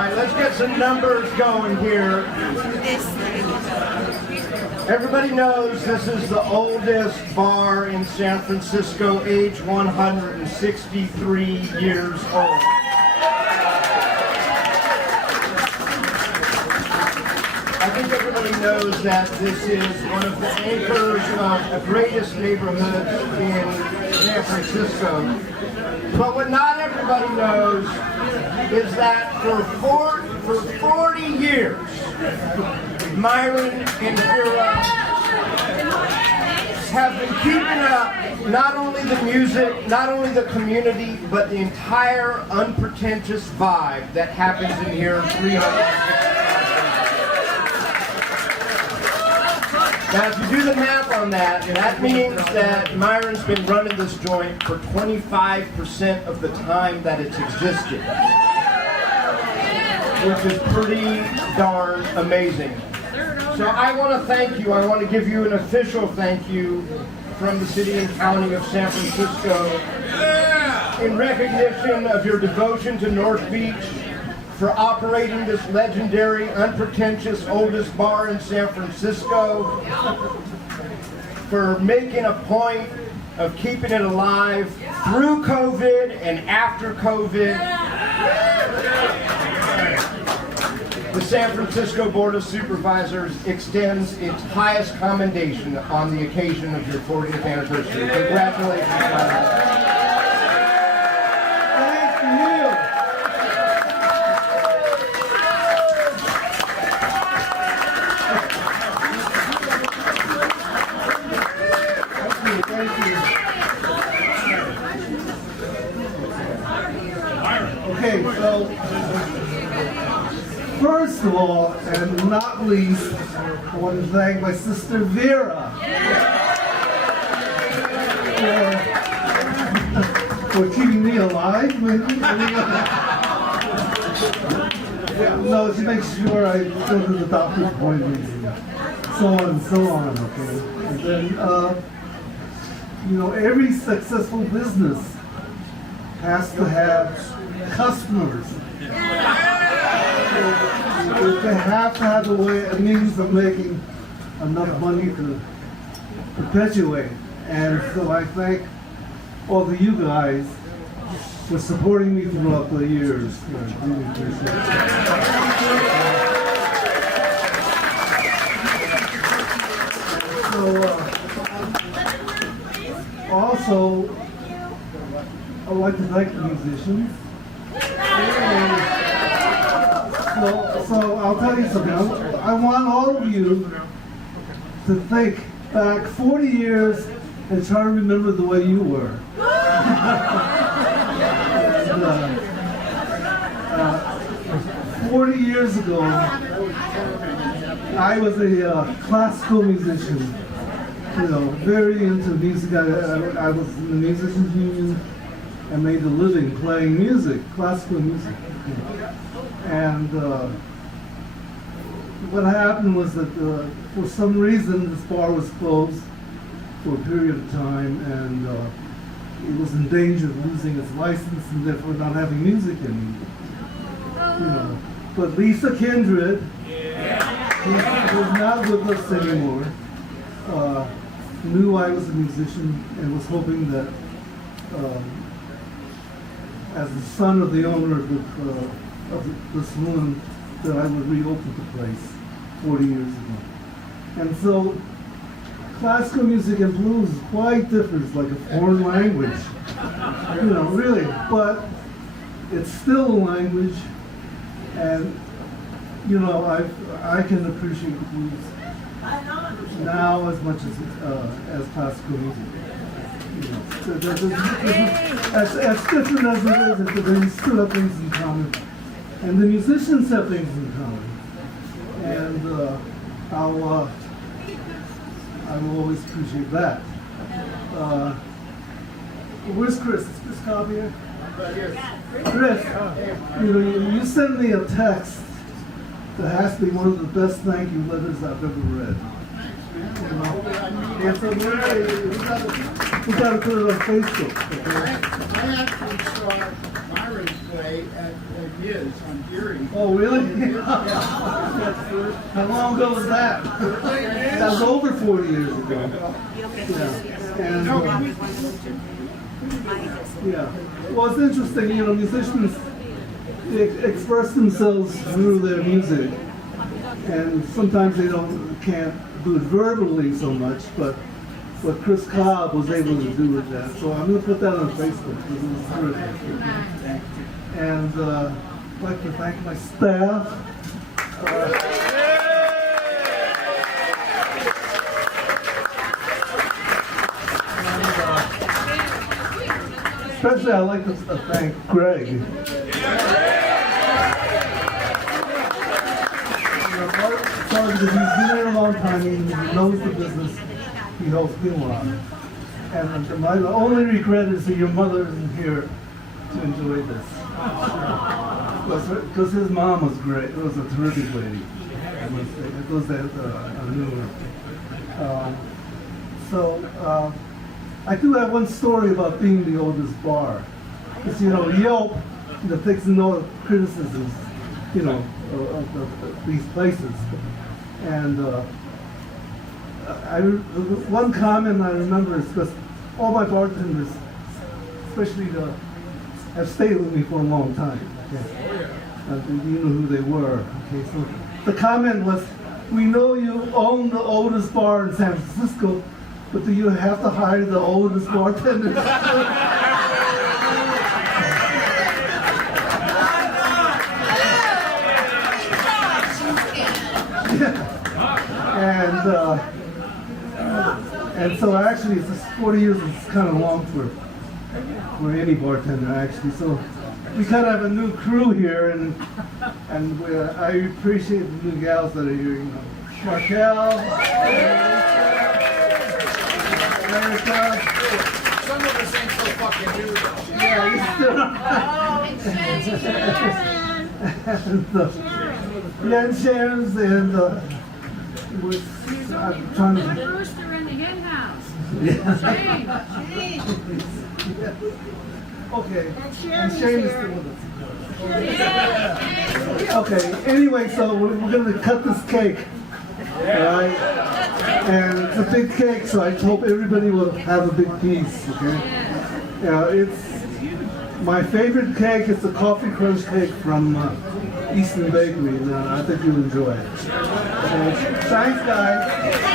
right, let's get some numbers going here. Everybody knows this is the oldest bar in San Francisco, age 163 years old. I think everybody knows that this is one of the anchors of the greatest neighborhoods in San Francisco. But what not everybody knows is that for 40 years, Myron and Vera have been keeping up not only the music, not only the community, but the entire unpretentious vibe that happens in here 365 days. Now, if you do the math on that, that means that Myron's been running this joint for 25% of the time that it's existed, which is pretty darn amazing. So I want to thank you. I want to give you an official thank you from the city and county of San Francisco in recognition of your devotion to North Beach, for operating this legendary, unpretentious, oldest bar in San Francisco, for making a point of keeping it alive through COVID and after COVID. The San Francisco Board of Supervisors extends its highest commendation on the occasion of your 40th anniversary. Congratulations, Myron. Okay, so first of all, and not least, I want to thank my sister Vera for keeping me alive. No, she makes sure I go to the doctor's appointments and so on and so on. Okay, and then you know, every successful business has to have customers. They have to have a means of making enough money to perpetuate. And so I thank all of you guys for supporting me throughout the years. I really appreciate it. So, also, I'd like to thank the musicians. So I'll tell you something. I want all of you to think back 40 years and try to remember the way you were. And, 40 years ago, I was a classical musician. You know, very into music. I was in the musicians union and made a living playing music, classical music. And what happened was that for some reason this bar was closed for a period of time, and it was in danger of losing its license and therefore not having music anymore. You know, but Lisa Kindred, who's not with us anymore, knew I was a musician and was hoping that, as the son of the owner of the Saloon, that I would reopen the place 40 years ago. And so, classical music and blues quite differs, like a foreign language. You know, really, but it's still a language, and you know, I can appreciate the blues now as much as classical music. You know, as different as it is, they still have things in common, and the musicians have things in common. And I will always appreciate that. Where's Chris? Is Chris Cobb here? Chris, you know, you sent me a text that has to be one of the best thank you letters I've ever read. You know? And so we got to put it on Facebook. I actually saw Myron's play at his on Geary. Oh, really? How long ago was that? That was over 40 years ago. Yeah. And, yeah. Well, it's interesting, you know, musicians express themselves through their music, and sometimes they can't do it verbally so much, but what Chris Cobb was able to do with that. So I'm going to put that on Facebook because it was terrific. And I'd like to thank my staff. Especially I'd like to thank Greg. Because he's been there a long time, he knows the business, he helps me a lot. And my only regret is that your mother isn't here to enjoy this. Because his mom was great, it was a terrific lady. I must say, it was that I knew her. I do have one story about being the oldest bar. Because, you know, Yelp, takes no criticisms, you know, of these places. And one comment I remember is because all my bartenders, especially have stayed with me for a long time. Okay? You know who they were. Okay, so the comment was, "We know you own the oldest bar in San Francisco, but do you have to hire the oldest bartenders?" And so actually, it's 40 years is kind of long for any bartender actually. So we kind of have a new crew here, and I appreciate the new gals that are here. You know, Markel, Erica. Some of us ain't so fucking new though. Yeah, you still. And Sharon's and I'm trying to. The rooster in the hen house. Yeah. Shane. Okay. And Shane is still with us. Okay. Anyway, so we're going to cut this cake. Alright? And it's a big cake, so I hope everybody will have a big piece. Okay? It's my favorite cake. It's a coffee crunch cake from Eastern Bakery, and I think you'll enjoy it. So, thanks, guys.